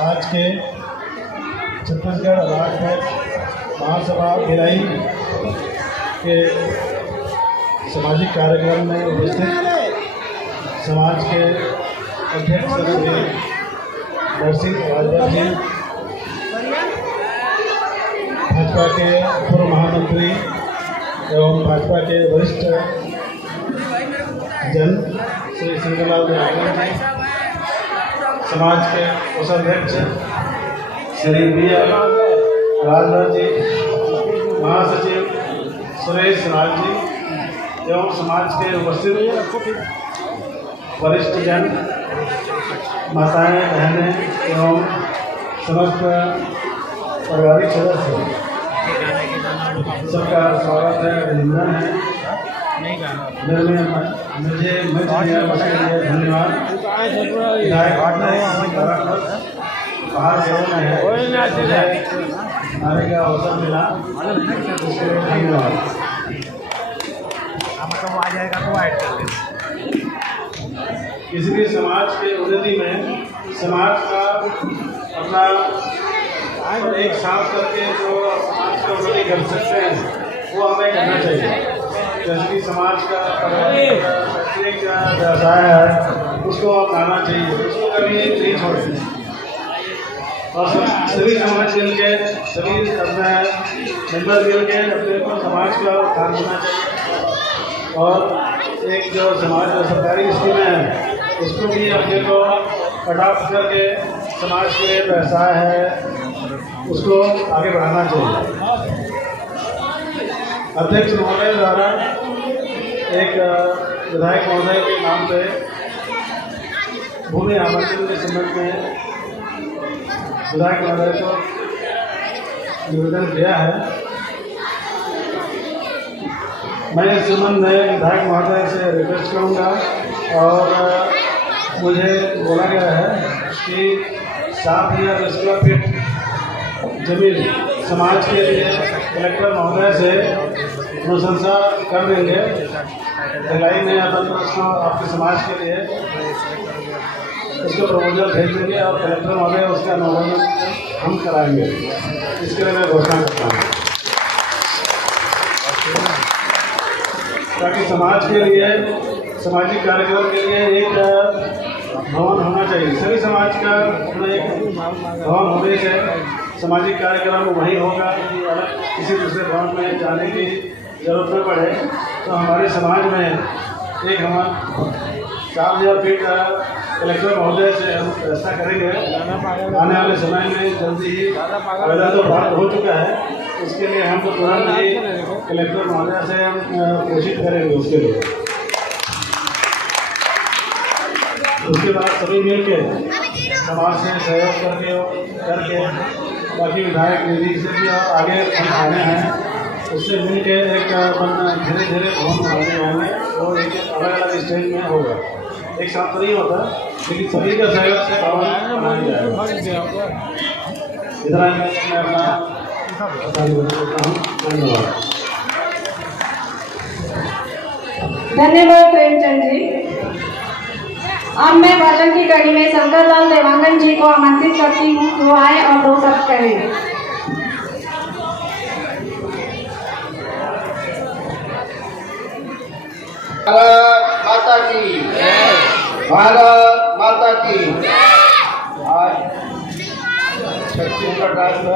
आज के छत्तीसगढ़ राज्य महासभा भिलाई के सामाजिक कार्यक्रम में उपस्थित समाज के अध्यक्ष श्री नरसिंह राजभर जी, भाजपा के पूर्व महामंत्री एवं भाजपा के वरिष्ठ जन श्री सिंगलाल जी, समाज के कोषाध्यक्ष श्री बी राजभर जी, महासचिव सुरेश राज जी एवं समाज के उपस्थित वरिष्ठ जन, माताएं, बहनें एवं समस्त पारिवारिक सदस्य, सबका स्वागत है, अभिनंदन है। मुझे मंच दिया उसके लिए धन्यवाद। बाहर जाना है, आने का अवसर मिला, उसके लिए धन्यवाद। आ जाएगा तो ऐड कर लेना। किसी भी समाज के उन्नति में समाज का अपना एक साथ करके जो समाज की उन्नति कर सकते हैं वो हमें करना चाहिए। जैसे कि समाज का एक व्यवसाय है उसको अपनाना चाहिए, उसको कभी नहीं छोड़ना। और सभी समाज मिल के, सभी अपने मेंबर मिल के अपने को समाज का उत्थान करना चाहिए। और एक जो समाज जो सरकारी स्कूलें हैं उसको भी अपने को अडॉप्ट करके समाज के व्यवसाय है उसको आगे बढ़ाना चाहिए। अध्यक्ष महोदय द्वारा एक विधायक महोदय के नाम पे भूमि आवंटन के संबंध में विधायक महोदय को निवेदन दिया है। मैं इस संबंध में विधायक महोदय से रिक्वेस्ट करूँगा और मुझे बोला गया है कि 7,000 स्क्वायर फीट जमीन समाज के लिए कलेक्टर महोदय से अनुशंसा कर देंगे। भिलाई में अपन उसको आपके समाज के लिए उसको प्रपोजल भेज देंगे और कलेक्टर महोदय उसका अनुमोदन हम कराएंगे। इसके लिए मैं घोषणा करता हूँ ताकि समाज के लिए, सामाजिक कार्यक्रम के लिए एक भवन होना चाहिए। सभी समाज का अपना एक भवन होने से सामाजिक कार्यक्रम वही होगा कि अलग किसी दूसरे भवन में जाने की जरूरत न पड़े। तो हमारे समाज में एक हम 4,000 फीट कलेक्टर महोदय से हम व्यवस्था करेंगे। आने वाले समय में जल्दी ही आवेदन तो प्राप्त हो चुका है, उसके लिए हम तो तुरंत ही कलेक्टर महोदय से हम घोषित करेंगे। उसके लिए उसके बाद सभी मिल के समाज से सहयोग करके बाकी विधायक निधि से भी आगे हम आने हैं, उससे मिल के एक धीरे धीरे भवन बनाने होंगे और एक अलग अलग स्टेज में होगा। एक साथ नहीं होता, लेकिन सभी का सहयोग से भवन बनाया जाएगा। इतना मैं अपना धन्यवाद। धन्यवाद प्रेमचंद जी। अब मैं भाषण की कड़ी में शंकरलाल देवांगन जी को आमंत्रित करती हूँ, वो आए और 2 शब्द कहें। भारत माता की, भारत माता की। आज छत्तीसगढ़ राज्य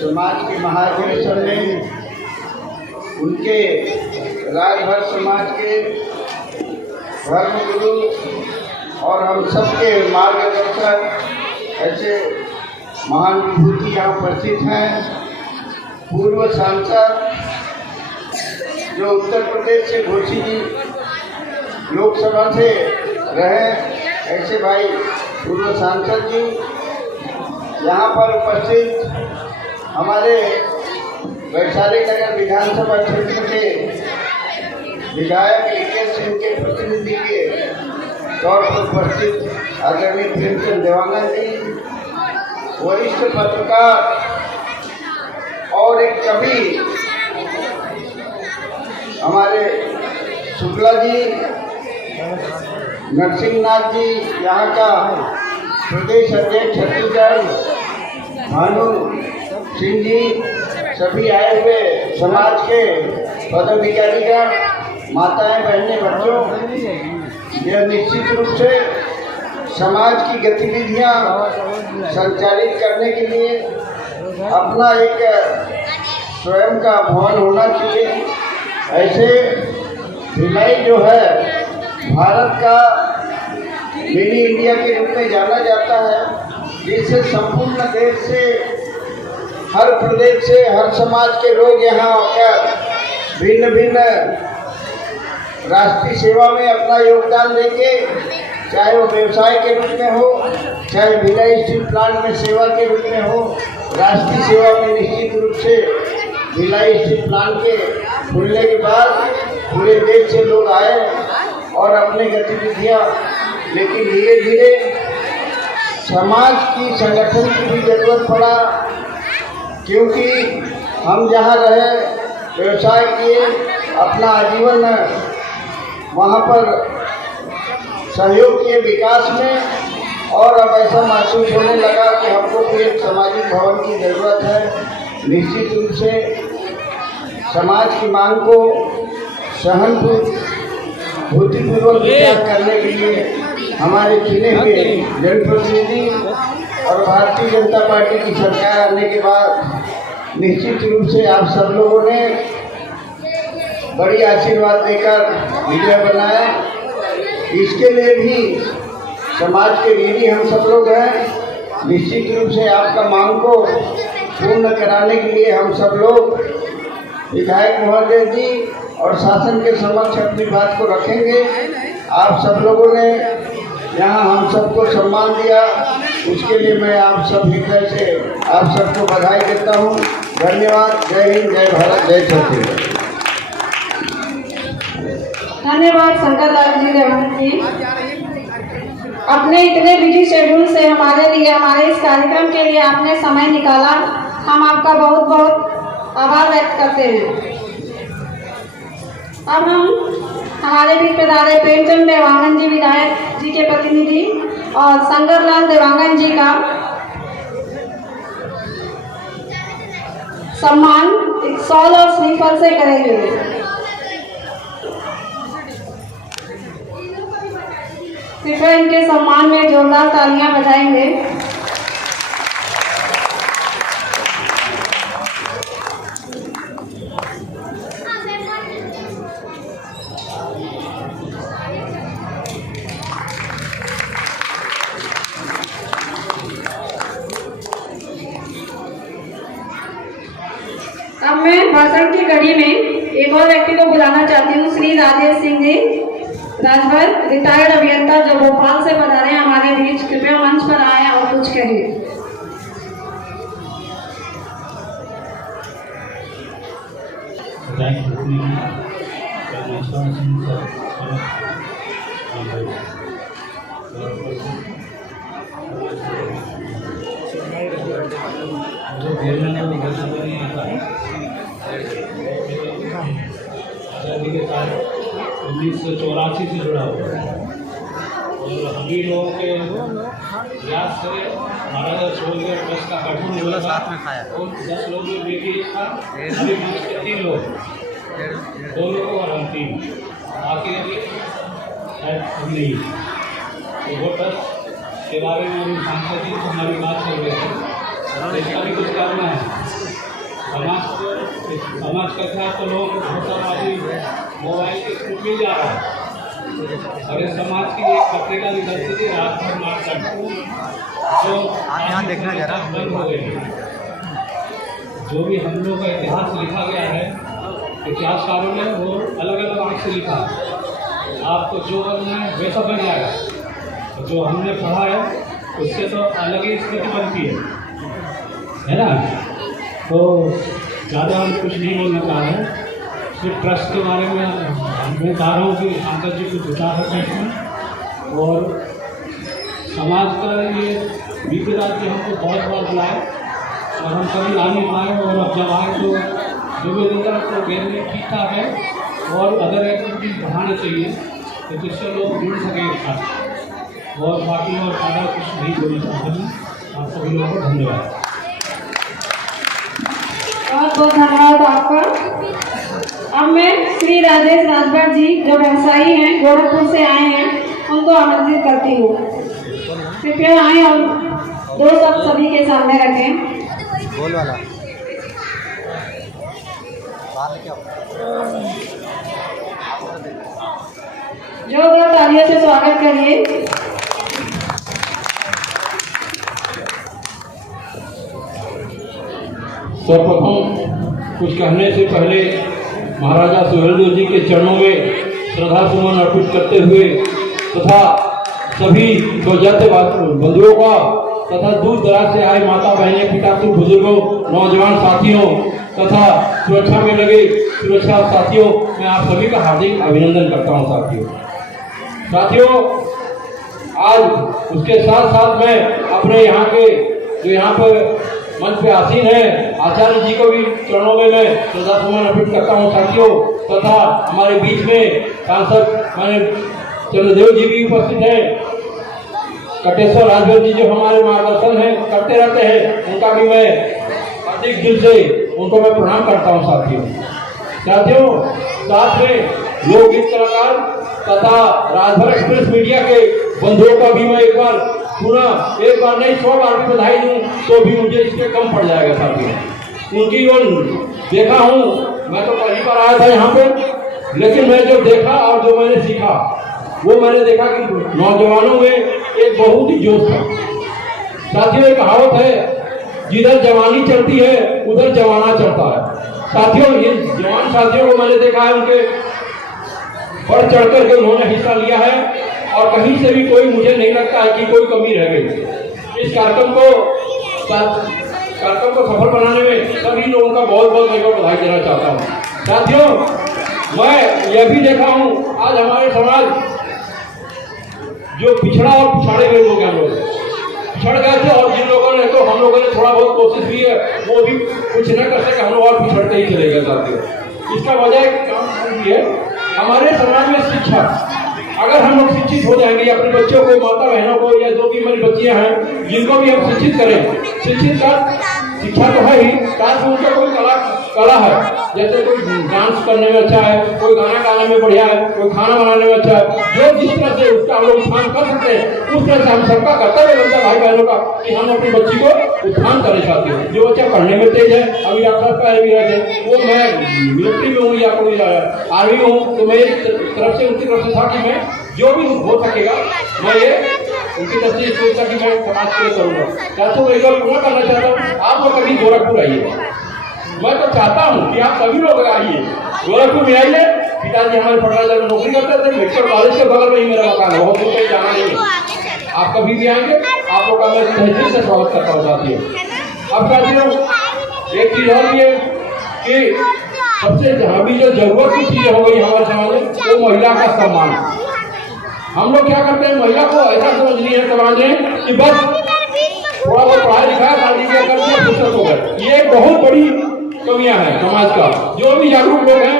समाज के महाधिवेशन में उनके राजभर समाज के धर्मगुरु और हम सबके मार्गदर्शक ऐसे महान विभूति यहाँ उपस्थित हैं। पूर्व सांसद जो उत्तर प्रदेश से घोषी जी लोकसभा से रहे, ऐसे भाई पूर्व सांसद जी यहाँ पर उपस्थित हमारे वैशाली नगर विधानसभा क्षेत्र के विधायक लीकेश सिंह के प्रतिनिधि के तौर पर उपस्थित आदरणीय प्रेमचंद देवांगन जी, वरिष्ठ पत्रकार और एक कवि हमारे शुक्ला जी, नरसिंहनाथ जी यहाँ का प्रदेश अध्यक्ष छत्तीसगढ़ भानु सिंह जी, सभी आए हुए समाज के पदाधिकारीगण, माताएं, बहनें, बच्चों, यह निश्चित रूप से समाज की गतिविधियां संचालित करने के लिए अपना एक स्वयं का भवन होना चाहिए। ऐसे भिलाई जो है भारत का मिनी इंडिया के रूप में जाना जाता है, जिससे संपूर्ण देश से, हर प्रदेश से, हर समाज के लोग यहाँ आकर भिन्न भिन्न राष्ट्रीय सेवा में अपना योगदान देंगे, चाहे वो व्यवसाय के रूप में हो, चाहे भिलाई स्टील प्लांट में सेवा के रूप में हो। राष्ट्रीय सेवा में निश्चित रूप से भिलाई स्टील प्लांट के खुलने के बाद पूरे देश से लोग आए और अपनी गतिविधियाँ, लेकिन धीरे धीरे समाज की संगठन की भी जरूरत पड़ा, क्योंकि हम जहाँ रहे, व्यवसाय किए, अपना आजीवन वहाँ पर सहयोग किए विकास में, और अब ऐसा महसूस होने लगा कि हमको भी एक सामाजिक भवन की ज़रूरत है। निश्चित रूप से समाज की मांग को सहानुभूतिपूर्वक विचार करने के लिए हमारे चुने हुए जनप्रतिनिधि और भारतीय जनता पार्टी की सरकार आने के बाद निश्चित रूप से आप सब लोगों ने बड़ी आशीर्वाद देकर विजय बनाया। इसके लिए भी समाज के ऋणी हम सब लोग हैं। निश्चित रूप से आपका मांग को पूर्ण कराने के लिए हम सब लोग विधायक महोदय जी और शासन के समक्ष अपनी बात को रखेंगे। आप सब लोगों ने यहाँ हम सबको सम्मान दिया, उसके लिए मैं आप सब हृदय से आप सबको बधाई देता हूँ। धन्यवाद। जय हिंद, जय भारत, जय छत्तीसगढ़। धन्यवाद शंकर लाल जी देवांगन जी। अपने इतने बिजी शेड्यूल से हमारे लिए, हमारे इस कार्यक्रम के लिए आपने समय निकाला, हम आपका बहुत बहुत आभार व्यक्त करते हैं। अब हम हमारे बीच पधारे प्रेमचंद देवांगन जी विधायक जी के प्रतिनिधि और शंकर लाल देवांगन जी का सम्मान एक शॉल और श्रीफल से करेंगे। कृपया इनके सम्मान में जोरदार तालियां बजाएंगे। अब मैं भाषण की कड़ी में एक और व्यक्ति को बुलाना चाहती हूँ, श्री राजेश सिंह जी राजभर, रिटायर्ड अभियंता, जो भोपाल से पधारे हैं हमारे बीच। कृपया मंच पर आए और कुछ कहें। आज़ादी के साथ 1984 से जुड़ा हुआ है और हम ही लोगों के प्रयास से महाराजा छोड़कर ट्रस्ट का गठन हुआ साथ में खाया और 10 लोग में बेटी था, अभी मंच के 3 लोग, 2 लोग और हम 3, बाकी शायद हम नहीं। तो वो ट्रस्ट के बारे में अभी सांसद जी से हमारी बात चल रही है, इसका भी कुछ करना है। समाज का क्या तो लोग भरोसाबाजी मोबाइल के थ्रू मिल जा रहा है, और इस समाज की एक पत्रिका निकलती थी रात भर मार्केट, जो यहाँ देखना जरा बंद हो गई। जो भी हम लोग का इतिहास लिखा गया है, इतिहासकारों ने वो अलग अलग आंख से लिखा। आपको जो बनना है वैसा बन जाएगा, जो हमने पढ़ा है उससे तो अलग ही स्थिति बनती है ना। तो ज़्यादा हम कुछ नहीं बोलना चाह रहे हैं, सिर्फ ट्रस्ट के बारे में मैं चाह रहा हूँ कि सांसद जी कुछ विचार रखें इसमें। और समाज का ये बीते रात के हमको बहुत बार बुलाए और हम कभी आ नहीं पाए, और अब जब आए तो जो भी नज़र तो घेरने ठीक ठाक है, और अदर एक्टिविटीज बढ़ाना चाहिए तो जिससे लोग जुड़ सकें एक साथ। और बाकी और ज़्यादा कुछ नहीं बोलना चाहता हूँ। आप सभी लोगों को धन्यवाद। बहुत बहुत धन्यवाद आपका। अब मैं श्री राजेश राजभर जी जो व्यवसायी हैं, गोरखपुर से आए हैं, उनको आमंत्रित करती हूँ। कृपया आए और दो शब्द सभी के सामने रखें। गोल वाला बाहर क्या जोरदार तालियों से स्वागत करिए। सर्वप्रथम कुछ कहने से पहले महाराजा सुहेलदेव जी के चरणों में श्रद्धा सुमन अर्पित करते हुए तथा सभी स्वजाति बंधुओं का तथा दूर दराज से आए माता बहनें, पिताश्री, बुजुर्गों, नौजवान साथियों तथा सुरक्षा में लगे सुरक्षा साथियों, मैं आप सभी का हार्दिक अभिनंदन करता हूं। साथियों, आज उसके साथ साथ मैं अपने यहाँ के जो यहाँ पर मंच पे आसीन है आचार्य जी को भी चरणों में मैं श्रद्धा सुमन अर्पित करता हूँ साथियों, तथा हमारे बीच में सांसद माने चंद्रदेव जी भी उपस्थित हैं, कटेश्वर राजभर जी जो हमारे मार्गदर्शन है करते रहते हैं, उनका भी मैं अधिक दिल से उनको मैं प्रणाम करता हूँ साथियों। साथ में लोकगीत कलाकार तथा राजभर एक्सप्रेस मीडिया के बंधुओं का भी मैं एक बार नहीं 100 बार भी बधाई दूं तो भी मुझे इसके कम पड़ जाएगा साथियों। उनकी ओर देखा हूँ, मैं तो पहली बार आया था यहाँ पे, लेकिन मैं जो देखा और जो मैंने सीखा वो मैंने देखा कि नौजवानों में एक बहुत ही जोश था साथियों। एक कहावत है, जिधर जवानी चलती है उधर जमाना चलता है साथियों। ये जवान साथियों को मैंने देखा है, उनके बढ़ चढ़ कर के उन्होंने हिस्सा लिया है और कहीं से भी कोई मुझे नहीं लगता है कि कोई कमी रह गई। इस कार्यक्रम को सफल बनाने में सभी लोगों का बहुत बहुत मैं बधाई देना चाहता हूँ साथियों। मैं यह भी देखा हूँ आज हमारे समाज जो पिछड़ा और पिछाड़े हुए लोग हैं, लोग पिछड़ गए थे और जिन लोगों ने तो हम लोगों ने थोड़ा बहुत कोशिश की है वो भी कुछ न कर सके, हम लोग और पिछड़ते ही चले गए साथियों। इसका वजह काम है हमारे समाज में शिक्षा। अगर हम लोग शिक्षित हो जाएंगे, अपने बच्चों को, माता बहनों को या जो भी हमारी बच्चियां हैं जिनको भी हम शिक्षित करें, शिक्षित कर शिक्षा तो है ही, साथ में उनका कोई कला है, जैसे कोई डांस करने में अच्छा है, कोई गाना गाने में बढ़िया है, कोई खाना बनाने में अच्छा है, जो जिस तरह से उसका हम लोग उत्थान कर सकते हैं उस तरह से हम सबका कर्तव्य बनता है भाई बहनों का कि हम अपनी बच्ची को उत्थान करना चाहते हैं। जो बच्चा पढ़ने में तेज है, अभी डॉक्टर का है वो मैं मिलिट्री में हूँ या कोई आर्मी में हूँ, तो मेरी तरफ से उनकी तरफ से था कि मैं जो भी हो सकेगा मैं ये उनकी तरफ से सोचता कि मैं समाज के लिए करूँगा। चाचा मैं एक बार पूरा करना चाहता हूँ, आप लोग कभी गोरखपुर आइए, मैं तो चाहता हूँ कि आप सभी लोग आइए गोरखपुर में आइए। पिताजी हमारे फर्टिलाइजर में नौकरी करते थे, मेडिकल कॉलेज के बगल में ही मेरा मकान है, बहुत दूर कहीं जाना नहीं है। आप कभी भी आएंगे, आप लोग का मैं तहे से स्वागत करता हूँ साथियों। अब साथियों एक चीज और भी है कि सबसे जहाँ भी जो जरूरत की चीजें हो गई हमारे समाज में वो महिला का सम्मान। हम लोग क्या करते हैं, महिला को ऐसा समझ लिए समाज में कि बस थोड़ा बहुत पढ़ाई लिखाया शादी किया कर दिया फुर्सत हो गए। ये एक बहुत बड़ी कमियां हैं समाज का। जो भी जागरूक लोग हैं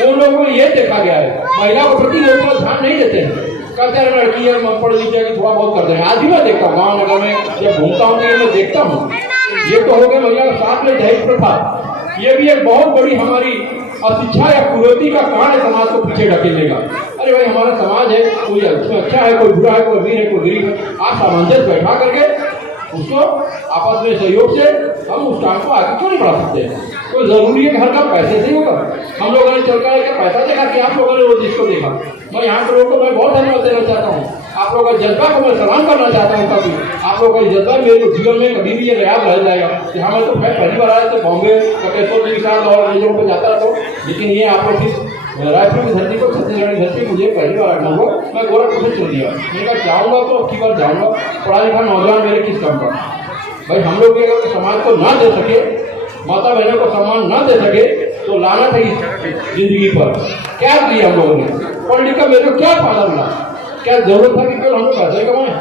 उन लोगों को ये देखा गया है, महिला के प्रति लोग ध्यान नहीं देते हैं, कहते हैं लड़की है पढ़ लीजिए कि थोड़ा बहुत कर दें। आज भी मैं देखता हूँ गाँव नगर में जब घूमता हूँ तो मैं देखता हूँ ये तो हो गया महिला के साथ में दहेज प्रथा। ये भी एक बहुत बड़ी हमारी अशिक्षा या कुरीति का कारण है समाज को पीछे ढकेलने का। अरे भाई हमारा समाज है, कोई अच्छा है, कोई बुरा है, कोई अमीर है, कोई गरीब है, आप सामंजस्य बैठा करके उसको आपस में सहयोग से हम उस काम को आगे क्यों नहीं बढ़ा सकते हैं। कोई जरूरी है कि हर काम पैसे से होगा। हम लोगों ने चल कर पैसा देखा कि आप लोगों ने वो जिसको देखा। मैं यहाँ के लोगों को मैं बहुत धन्यवाद देना चाहता हूँ, आप लोगों का जज्बा को मैं सलाम करना चाहता हूँ। कभी आप लोगों का जज्बा मेरे जीवन में कभी भी ये याद रह जाएगा कि हाँ मैं तो पहली बार आया तो बॉम्बे कटेश्वर जी के साथ और रेंजों पर जाता था, लेकिन ये आप लोग रायपुर की धरती को, छत्तीसगढ़ की धरती मुझे पहली बार आना हुआ, मैं गोरखपुर से चल दिया। मैं कहा जाऊँगा तो अब की बार जाऊँगा, पढ़ा लिखा नौजवान मेरे किस काम का। भाई हम लोग अगर समाज को ना दे सके, माता बहनों को सम्मान ना दे सके तो लाना था जिंदगी पर। क्या किया हम लोगों ने, पढ़ लिखा मेरे को क्या फायदा मिला, क्या जरूरत था कि केवल हम लोग पैसे कमाएं।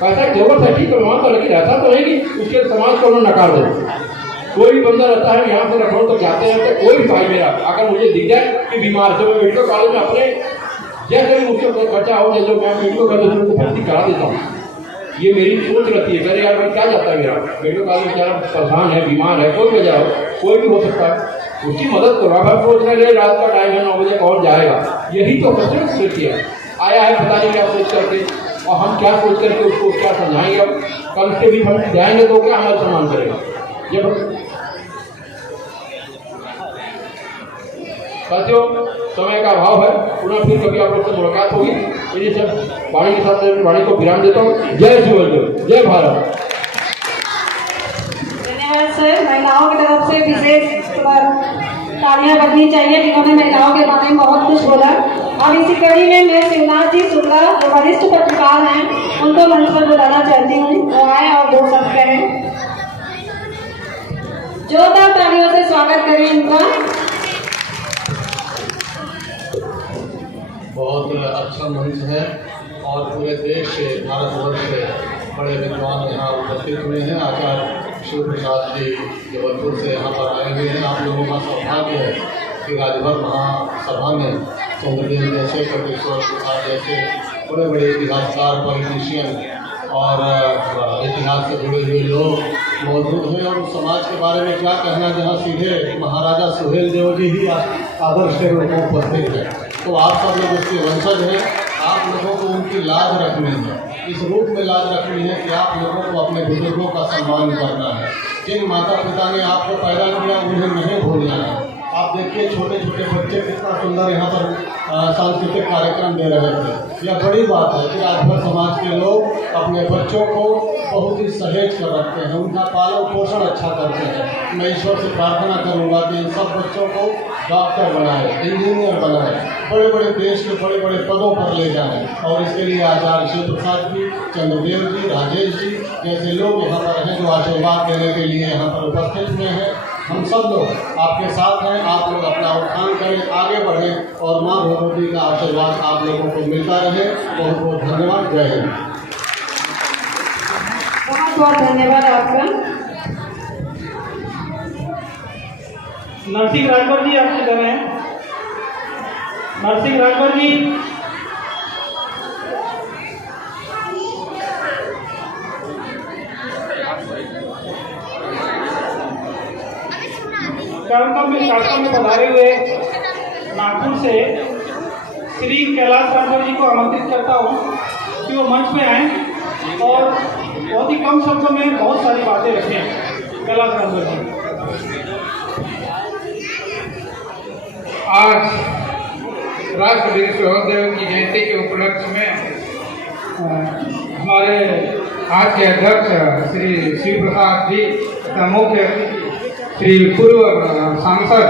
पैसा की जरूरत है ठीक कमाना तो, लेकिन ऐसा तो है कि उसके समाज को उन्होंने नकार दे। कोई भी बंदा रहता है यहाँ से लखनऊ तक जाते हैं तो कोई भी भाई मेरा अगर मुझे दिख जाए कि बीमार से, मैं मेडिकल कॉलेज में अपने जैसे भी मुझसे कोई बच्चा हो जैसे मैं मेडिकल कॉलेज में भर्ती करा देता हूँ। ये मेरी सोच रहती है, अरे यार भाई क्या जाता है मेरा मेडिकल कॉलेज में, बेचारा परेशान है, बीमार है, कोई वजह हो, कोई भी हो सकता है, उसकी मदद करो। अब सोच रहे रात का टाइम है 9 बजे कौन जाएगा, यही तो कसरत सोचती है। आया है पता नहीं क्या सोच करके, और हम क्या सोच करके उसको क्या समझाएंगे। अब कल से भी हम जाएंगे तो क्या हमारा सम्मान करेगा। जब साथियों समय का अभाव है, पुनः फिर कभी आप लोग से मुलाकात होगी। मेरी सब वाणी के साथ वाणी को विराम देता हूँ। जय शिवल, जय भारत। धन्यवाद सर। महिलाओं की तरफ से विशेष तालियां बजनी चाहिए जिन्होंने महिलाओं के बारे में बहुत कुछ बोला। अब इसी कड़ी में मैं शिवनाथ जी शुक्ला जो वरिष्ठ पत्रकार हैं उनको मंच पर बुलाना चाहती हूँ, वो आए और बोल सकते हैं। जोरदार तालियों से स्वागत करें इनका। बहुत अच्छा मंच है और पूरे देश से, भारतवर्ष से बड़े विद्वान यहाँ उपस्थित हुए हैं। आचार्य शिव प्रसाद जी जबलपुर से यहाँ पर आए हुए हैं। आप लोगों का सौभाग्य है कि राजभर महासभा में चंद्रदेव जैसे, कटेश्वर प्रसाद जैसे बड़े बड़े इतिहासकार, पॉलिटिशियन और इतिहास से जुड़े हुए लोग मौजूद हैं। और उस समाज के बारे में क्या कहना जहाँ सीधे महाराजा सुहेल देव जी ही आदर्श के रूप में उपस्थित है। तो आप सब लोग उसके वंशज हैं, आप लोगों को उनकी लाज रखनी है, इस रूप में लाज रखनी है कि आप लोगों को अपने बुजुर्गों का सम्मान करना है। जिन माता पिता ने आपको पैदा किया उन्हें नहीं भूलना है। आप देखिए छोटे छोटे बच्चे कितना सुंदर यहाँ पर सांस्कृतिक कार्यक्रम दे रहे थे। यह बड़ी बात है कि आज भर समाज के लोग अपने बच्चों को बहुत ही सहेज कर रखते हैं, उनका पालन पोषण अच्छा करते हैं। मैं ईश्वर से प्रार्थना करूँगा कि इन सब बच्चों को डॉक्टर बनाए, इंजीनियर बनाए, बड़े बड़े देश के बड़े बड़े पदों पर ले जाएं। और इसके लिए आचार्य शिव प्रसाद जी, चंद्रदेव जी, राजेश जी जैसे लोग यहाँ पर हैं जो आशीर्वाद देने के लिए यहाँ पर उपस्थित हुए हैं। हम सब लोग आपके साथ हैं। आप लोग अपना उत्थान करें, आगे बढ़ें और माँ भगवती का आशीर्वाद आप लोगों को मिलता रहे। बहुत बहुत धन्यवाद। जय हिंद। बहुत बहुत धन्यवाद आपका। नरसिंह राजभर जी आपकी तरह हैं। नरसिंह राजभर जी कार्यक्रम में पधारे हुए नागपुर से श्री कैलाश राजभर जी को आमंत्रित करता हूँ कि वो मंच पे आएँ और बहुत ही कम शब्दों में बहुत सारी बातें रखें। कैलाश राजभर जी। आज राष्ट्रपति सुहेलदेव की जयंती के उपलक्ष्य में हमारे आज के अध्यक्ष श्री शिव प्रसाद जी तथा मुख्य श्री पूर्व सांसद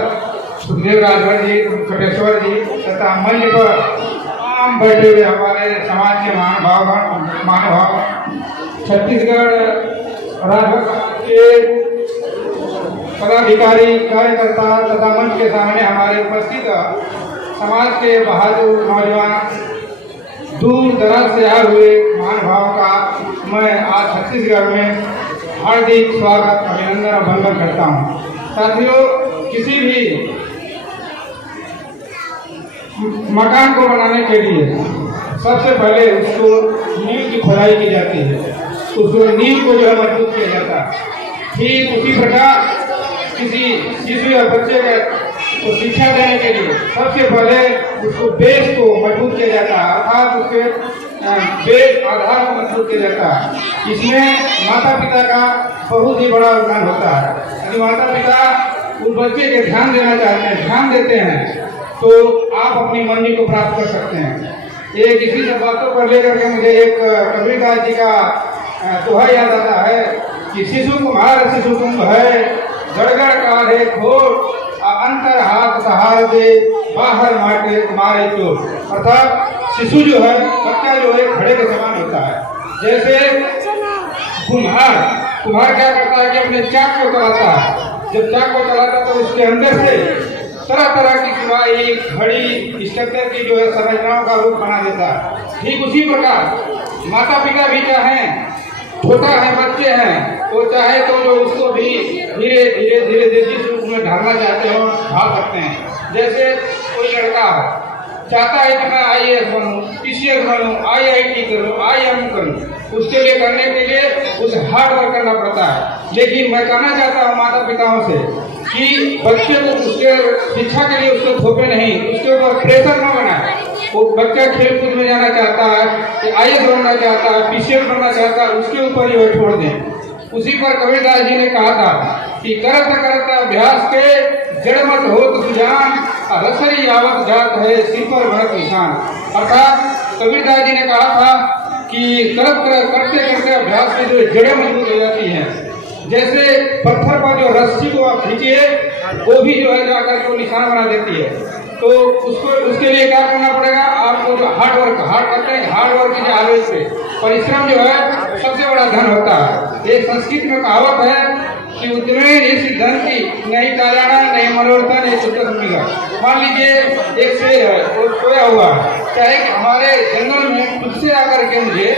सुखदेव राजभर जी, कटेश्वर जी तथा मंच पर आम बैठे हुए हमारे समाज के महानुभाव छत्तीसगढ़ राज्य के पदाधिकारी, कार्यकर्ता तथा मंच के सामने हमारे उपस्थित समाज के बहादुर नौजवान, दूर दराज से आए हुए महानुभावों का मैं आज छत्तीसगढ़ में हार्दिक स्वागत, अभिनंदन और वंदन करता हूँ। साथियों, किसी भी मकान को बनाने के लिए सबसे पहले उसको नींव की खुदाई की जाती है, उसको नींव को जो है मजबूत किया जाता है। ठीक उसी प्रकार किसी शिशु या बच्चे को शिक्षा देने के लिए सबसे पहले उसको बेस को मजबूत किया जाता है, अर्थात उसके बेस आधार को मजबूत किया जाता है। इसमें माता पिता का बहुत ही बड़ा योगदान होता है। यदि माता पिता उस बच्चे के ध्यान देना चाहते हैं, ध्यान देते हैं, तो आप अपनी मंजिल को प्राप्त कर सकते हैं। एक इसी सब बातों पर लेकर के मुझे एक कबीरदास जी का दोहा याद आता है कि शिशु कुमार शिशु कुंभ है, गड़गड़ काढ़े खोट, अंतर हाथ सहार दे, बाहर मारे चोट। अर्थात शिशु जो है, बच्चा जो है घड़े के समान होता है। जैसे कुम्हार क्या करता है कि अपने चाक को चलाता है, जब चाक को चलाता है तो उसके अंदर से तरह तरह की सिवाई, घड़ी, स्ट्रक्चर की जो है संरचनाओं का रूप बना देता है। ठीक उसी प्रकार माता पिता भी चाहें, छोटा है बच्चे हैं तो चाहे तो जो उसको भी धीरे धीरे जिस रूप में ढालना चाहते हो ढाल सकते हैं। जैसे कोई लड़का है, चाहता है कि मैं IAS बनूं, PCS बनूं, IIT करूं, IIM करूं, उसके लिए करने के लिए उसे हार्ड वर्क करना पड़ता है। लेकिन मैं कहना चाहता हूँ माता पिताओं से कि बच्चे को उसके शिक्षा के लिए उसको थोपे नहीं, उसके ऊपर प्रेशर न बनाए। वो बच्चा खेल कूद में जाना चाहता है, कि IAS बनना चाहता है, PCS बनना चाहता है, उसके ऊपर ही छोड़ दें। उसी पर कबीरदास जी ने कहा था कि करत करत अभ्यास के जड़ मत हो तो जान, रसरी यावत जात है सिर पर भरत निशान। अर्थात कबीरदास जी ने कहा था कि करते करते अभ्यास में जो जड़ें मजबूत हो जाती हैं, जैसे पत्थर पर जो रस्सी को आप खींचिए वो भी जो है जाकर के निशान बना देती है। तो उसके लिए क्या करना पड़ेगा आपको, जो हार्ड वर्क की आलोच पे परिश्रम जो है सबसे बड़ा धन होता है। एक संस्कृत में कहावत है कि उद्यमे इस धन की नहीं टालाना, नहीं मनोरथा, नहीं सुख मिलेगा। मान लीजिए एक शेर है वो सोया हुआ है, चाहे कि हमारे जंगल में खुद से आकर के मुझे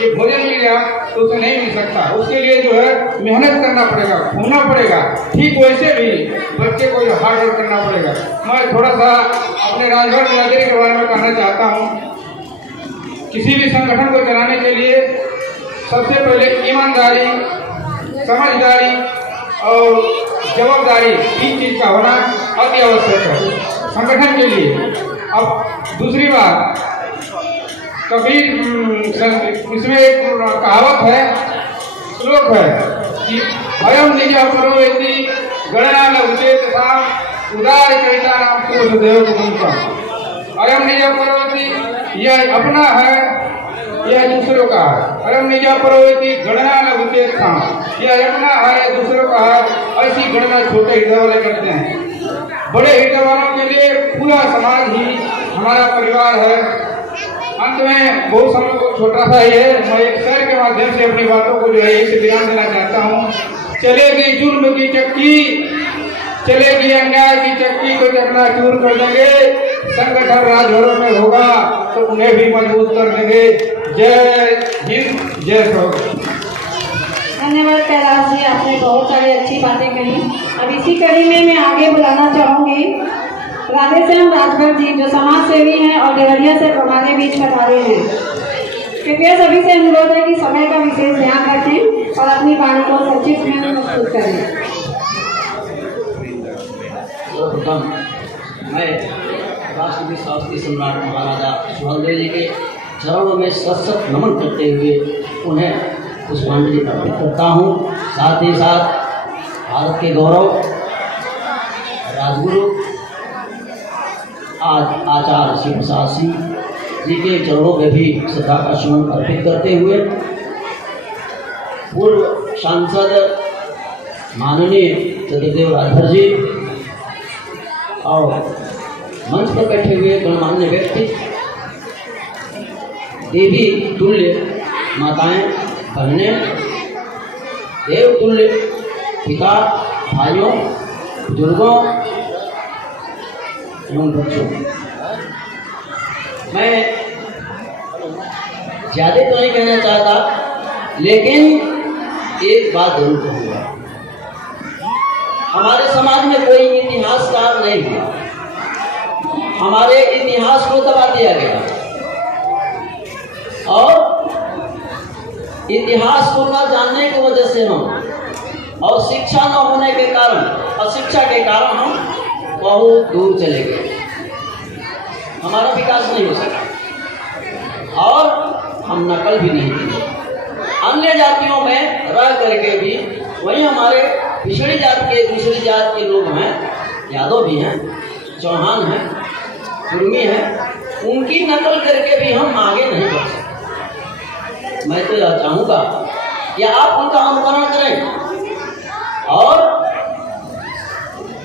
ये भोजन मिल गया तो उसे नहीं मिल सकता, उसके लिए जो है मेहनत करना पड़ेगा, घूमना पड़ेगा। ठीक वैसे भी बच्चे को जो हार्ड वर्क करना पड़ेगा। मैं थोड़ा सा अपने राजभर बिरादरी के बारे में कहना चाहता हूँ। किसी भी संगठन को चलाने के लिए सबसे पहले ईमानदारी, समझदारी और जवाबदारी तीन चीज का होना अति आवश्यक है संगठन के लिए। अब दूसरी बात, कबीर इसमें एक कहावत है, श्लोक है कि अयम निज करो यदि गणना न उचेत साम उदार कविता नाम को देव को। अयम निज करो यदि यह अपना है, यह दूसरों का है। अयम निज करो यदि गणना न उचेत साम, यह अपना है, दूसरों का है। ऐसी गणना छोटे हृदय वाले करते हैं। बड़े हृदय वालों के लिए पूरा समाज ही हमारा परिवार है। अंत में बहुत समय को छोटा सा ही है, मैं एक शेर के माध्यम से अपनी बातों को जो है यही से विराम देना चाहता हूँ। चलेगी जुल्म की चक्की, चलेगी अन्याय की चक्की को चकनाचूर कर देंगे। संगठन राजभरों में होगा तो उन्हें भी मजबूत कर देंगे। जय हिंद, जय भारत। धन्यवाद कैलाश जी, आपने बहुत सारी अच्छी बातें कही। अब इसी कड़ी में मैं आगे बुलाना चाहूँगी राधेश्याम राजभर जी, जो समाज सेवी हैं और देवरिया से हमारे बीच पधारे हैं। कृपया सभी से अनुरोध है कि समय का विशेष ध्यान रखें और अपनी वाणी को संक्षिप्त में प्रस्तुत करें। सर्वप्रथम मैं राष्ट्रपति शास्त्री सम्राट महाराजा सुहेलदेव जी के चरणों में सशक्त नमन करते हुए उन्हें पुष्पांजलि अर्पित करता हूँ। साथ ही साथ भारत के गौरव राजगुरु आज आचार्य श्री प्रसाद सिंह जी के चरणों में भी श्रद्धा का सुमन अर्पित करते हुए पूर्व सांसद माननीय चंद्रदेव राजभर जी और मंच पर बैठे हुए गणमान्य व्यक्ति, देवी तुल्य माताएं, बहनें, देव तुल्य पिता, भाइयों, बुजुर्गों एवं बच्चों, मैं ज़्यादा तो नहीं कहना चाहता, लेकिन एक बात जरूर कहूँगा। हमारे समाज में कोई इतिहासकार नहीं हुआ, हमारे इतिहास को दबा दिया गया और इतिहास को न जानने की वजह से हम और शिक्षा न होने के कारण, अशिक्षा के कारण हम बहुत दूर चले गए, हमारा विकास नहीं हो सका और हम नकल भी नहीं की। अन्य जातियों में रह करके भी वही हमारे पिछड़ी जात के, दूसरी जात के लोग हैं, यादव भी हैं, चौहान हैं, कुर्मी हैं, उनकी नकल करके भी हम आगे नहीं बढ़ सकते। मैं तो यह चाहूँगा कि आप उनका अनुकरण करें और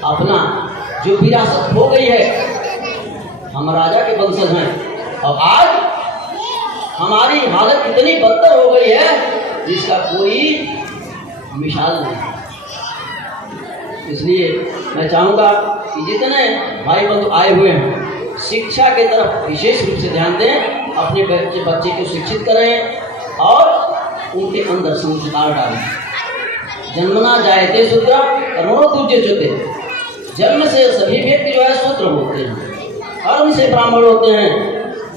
अपना जो विरासत हो गई है, हम राजा के वंशज हैं और आज हमारी हालत इतनी बदतर हो गई है जिसका कोई मिसाल नहीं। इसलिए मैं चाहूँगा कि जितने भाई बंधु आए हुए हैं शिक्षा के तरफ विशेष रूप से ध्यान दें, अपने बच्चे को शिक्षित करें और उनके अंदर संस्कार डालें। जन्मना जायते शूद्र करोड़ों दूजे चुते, जन्म से सभी व्यक्ति जो है शूद्र होते हैं धर्म से ब्राह्मण होते हैं।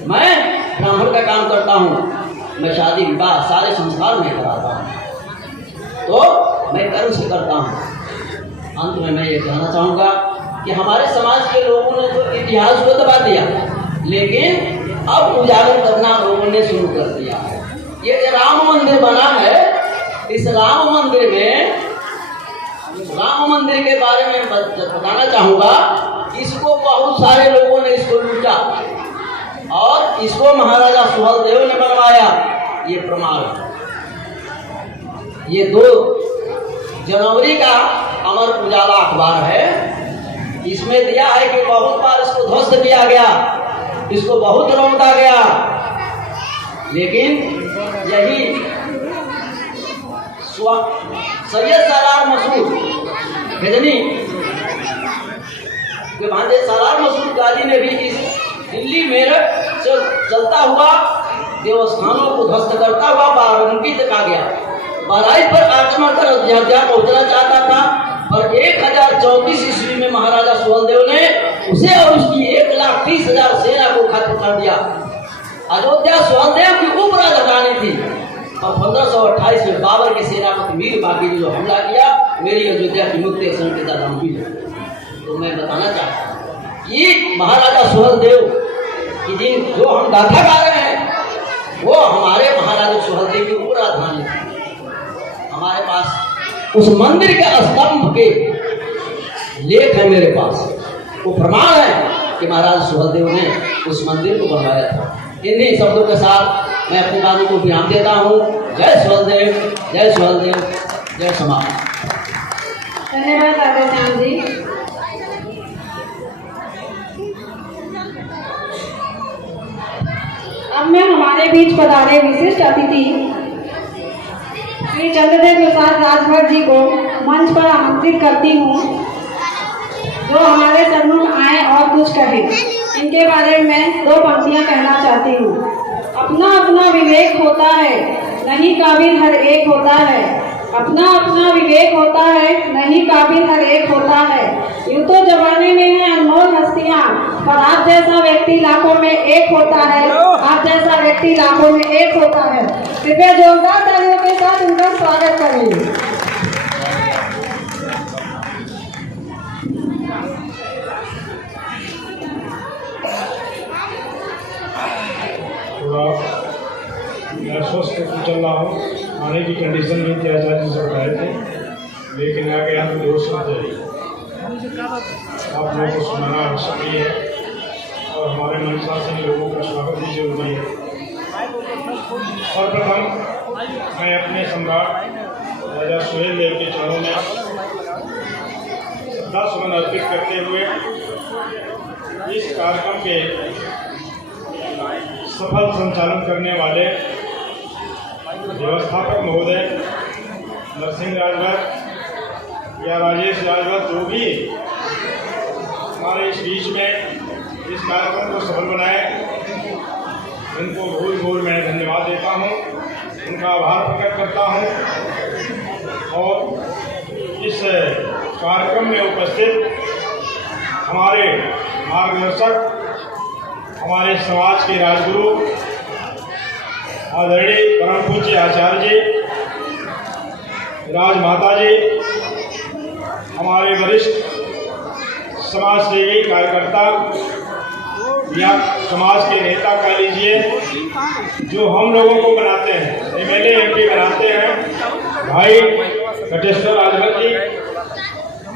मैं ब्राह्मण का काम करता हूँ, मैं शादी विवाह सारे संस्कार में कराता हूँ, तो मैं कर्म से करता हूँ। अंत में मैं ये कहना चाहूँगा कि हमारे समाज के लोगों ने तो इतिहास को दबा दिया, लेकिन अब उजागर करना लोगों ने शुरू कर दिया है। ये जो राम मंदिर बना है, इस राम मंदिर के बारे में बताना चाहूँगा। इसको बहुत सारे लोगों ने इसको लूटा और इसको महाराजा सुहेलदेव ने बनवाया। ये प्रमाण है। ये 2 जनवरी का अमर उजाला अखबार है। इसमें दिया है कि बहुत बार इसको ध्वस्त किया गया, इसको बहुत रोका गया, लेकिन यही सैयद सालार मसूद गजनी के भांजे सालार मसूद गाजी ने भी इस दिल्ली मेरठ से चलता हुआ देवस्थानों को ध्वस्त करता हुआ बाराबंकी तक आ गया। बाराइत पर आक्रमण कर अयोध्या पहुंचना चाहता था, पर 1034 ईस्वी में महाराजा सुहेलदेव ने उसे और उसकी 1,30,000 सेना को खत्म कर दिया। अयोध्या सुहेलदेव की उप राजधानी थी और 1528 में बाबर के सेनापति मीर बाकी ने जो हमला किया, मेरी अयोध्या की मुक्ति के दादा हुई। तो मैं बताना चाहता हूँ कि महाराजा सुहेलदेव की दिन जो हम गाथा गा रहे हैं, वो हमारे महाराजा सुहेलदेव की उप राजधानी थी। हमारे पास उस मंदिर के स्तंभ के लेख है, मेरे पास वो प्रमाण है कि महाराज सुहेलदेव ने उस मंदिर को बनवाया था। इन्हीं शब्दों के साथ मैं अपनी बात को विराम देता हूँ। जय सुहेलदेव, जय सुहेलदेव, जय समाज। धन्यवाद दादा श्याम जी। अब मैं हमारे बीच पधारे विशिष्ट अतिथि श्री चंद्रदेव प्रसाद राजभर जी को मंच पर आमंत्रित करती हूँ, जो हमारे सम्मुख आए और कुछ कहें। इनके बारे में 2 पंक्तियाँ कहना चाहती हूँ। अपना अपना विवेक होता है, नहीं काबिल हर एक होता है। अपना अपना विवेक होता है, नहीं काबिल हर एक होता है। यूँ तो जमाने में है अनमोल हस्तियाँ, पर आप जैसा व्यक्ति लाखों में एक होता है। आप जैसा व्यक्ति लाखों में एक होता है। कृपया जोरदार तालियों के साथ उनका स्वागत करें। मैं स्वस्थ चल रहा हूँ, आने की कंडीशन में थी, आचार्य जी सब आए थे, लेकिन आ गया तो 2 शब्द आप लोगों को सुनाना आवश्यक ही है और हमारे मनसा से लोगों का स्वागत भी जरूरी है। सर्वप्रथम मैं अपने सम्राट राजा सुहेलदेव के चरणों में श्रद्धा सुमन अर्पित करते हुए इस कार्यक्रम के सफल संचालन करने वाले व्यवस्थापक महोदय नरसिंह राजभर या राजेश राजभर, जो भी हमारे इस बीच में इस कार्यक्रम को सफल बनाए, उनको भूल मैं धन्यवाद देता हूँ, उनका आभार प्रकट करता हूँ। और इस कार्यक्रम में उपस्थित हमारे मार्गदर्शक, हमारे समाज के राजगुरु आदरणीय परम पूज्य आचार्य जी, राजमाता जी, हमारे वरिष्ठ समाज सेवी कार्यकर्ता या समाज के नेता कह लीजिए, जो हम लोगों को बनाते हैं, MLA MP बनाते हैं, भाई कटेश्वर राजभर जी,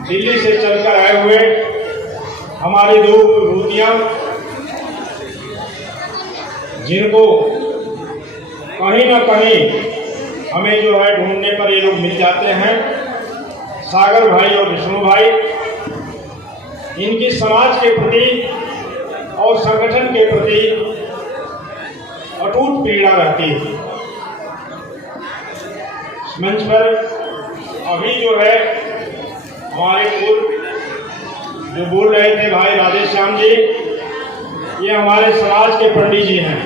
दिल्ली से चलकर आए हुए हमारी 2 विभूतियाँ, जिनको कहीं ना कहीं हमें जो है ढूंढने पर ये लोग मिल जाते हैं, सागर भाई और विष्णु भाई, इनकी समाज के प्रति और संगठन के प्रति अटूट पीड़ा रहती है। मंच पर अभी जो है हमारे पूर्व जो बोल रहे थे भाई राधेश्याम जी, ये हमारे समाज के पंडित जी हैं,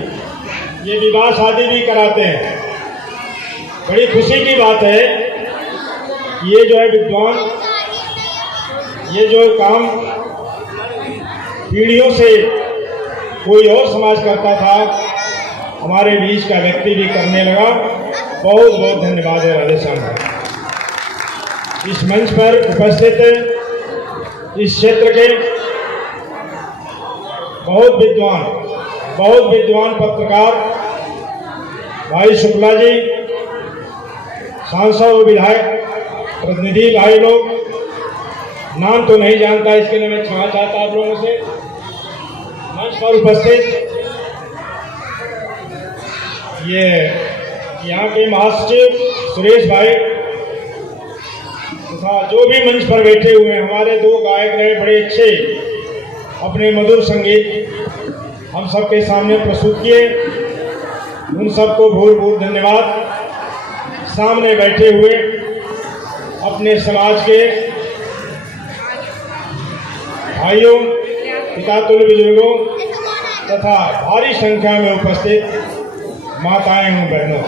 ये विवाह शादी भी कराते हैं। बड़ी खुशी की बात है, ये जो है विद्वान, ये जो काम पीढ़ियों से कोई और समाज करता था, हमारे बीच का व्यक्ति भी करने लगा। बहुत बहुत धन्यवाद है राधेश्याम भाई। इस मंच पर उपस्थित इस क्षेत्र के बहुत विद्वान पत्रकार भाई शुक्ला जी, सांसद और विधायक प्रतिनिधि भाई लोग, नाम तो नहीं जानता, इसके लिए मैं क्षमा चाहता आप लोगों से। मंच पर उपस्थित ये यहाँ के महासचिव सुरेश भाई तथा जो भी मंच पर बैठे हुए हैं, हमारे दो गायक रहे बड़े अच्छे, अपने मधुर संगीत हम सबके सामने प्रस्तुत किए, उन सबको बहुत बहुत धन्यवाद। सामने बैठे हुए अपने समाज के भाइयों, पितातुल्य बुजुर्गों तथा भारी संख्या में उपस्थित माताएं एवं बहनों,